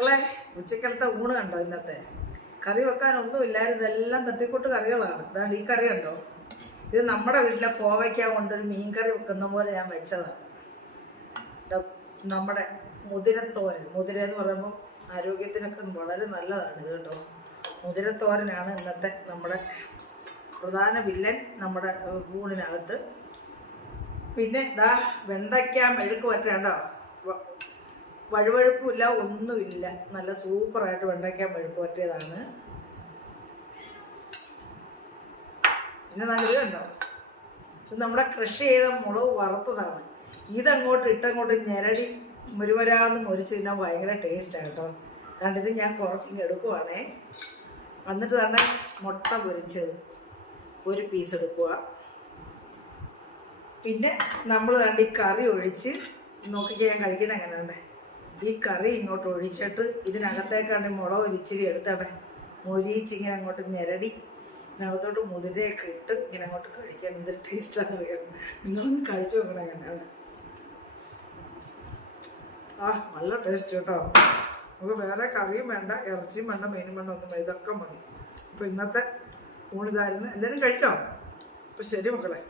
മക്കളെ, ഉച്ചക്കലത്തെ ഊണ് കണ്ടോ? ഇന്നത്തെ കറി വെക്കാനൊന്നുമില്ലായിരുന്നു, ഇതെല്ലാം തട്ടിക്കൂട്ട് കറികളാണ്. ഇതാണ്ട് ഈ കറി കണ്ടോ? ഇത് നമ്മുടെ വീട്ടിലെ കോവയ്ക്ക കൊണ്ടൊരു മീൻ കറി വെക്കുന്ന പോലെ ഞാൻ വെച്ചതാണ്. നമ്മുടെ മുതിരത്തോരൻ, മുതിര എന്ന് പറയുമ്പോൾ ആരോഗ്യത്തിനൊക്കെ വളരെ നല്ലതാണ് ഇത് കേട്ടോ. മുതിരത്തോരനാണ് ഇന്നത്തെ നമ്മുടെ പ്രധാന വില്ലൻ നമ്മുടെ ഊണിനകത്ത്. പിന്നെ ഇതാ വെണ്ടയ്ക്ക മെഴുക്ക് വറ്റണ്ടോ, വഴുവഴുപ്പുമില്ല, ഒന്നുമില്ല, നല്ല സൂപ്പറായിട്ട് വെണ്ടയ്ക്ക മെഴുക്ക് വറ്റിയതാണ്. പിന്നെ നല്ലത് കണ്ടോ, ഇത് നമ്മുടെ കൃഷി ചെയ്ത മുളക് വറുത്തതാണ്. ഇതങ്ങോട്ട് ഇട്ടങ്ങോട്ട് ഞെരടി മുരുവരാന്ന് മുരിച്ച് തിന്നാൻ ഭയങ്കര ടേസ്റ്റാണ് കേട്ടോ. അതുകൊണ്ട് ഇത് ഞാൻ കുറച്ചിങ്ങ് എടുക്കുവാണേ. എന്നിട്ട് തന്നെ മുട്ട പൊരിച്ചത് ഒരു പീസ് എടുക്കുക. പിന്നെ നമ്മൾ കണ്ട് ഈ കറി ഒഴിച്ച് നോക്കിക്കാൻ ഞാൻ കഴിക്കുന്നത് എങ്ങനെ തന്നെ ഈ കറി ഇങ്ങോട്ട് ഒഴിച്ചിട്ട് ഇതിനകത്തേക്കാണ്ട് മുളക് ഒരിച്ചിരി എടുത്തടെ മൊരിച്ചിങ്ങനെ അങ്ങോട്ട് ഞെരടി ഇതിനകത്തോട്ട് മുതിരയൊക്കെ ഇട്ട് ഇങ്ങനെ അങ്ങോട്ട് കഴിക്കാൻ എന്തൊരു ടേസ്റ്റാണെന്ന് അറിയാം. നിങ്ങളൊന്ന് കഴിച്ചു നോക്കണം എങ്ങനെയാണ്. നല്ല ടേസ്റ്റ് കേട്ടോ. നമുക്ക് വേറെ കറിയും വേണ്ട, ഇറച്ചിയും വേണ്ട, മീനും വേണ്ട, ഒന്നും ഇതൊക്കെ മതി. അപ്പോൾ ഇന്നത്തെ ഊണിതായിരുന്നു. എല്ലാവരും കഴിക്കാം. അപ്പോൾ ശരി മക്കളെ.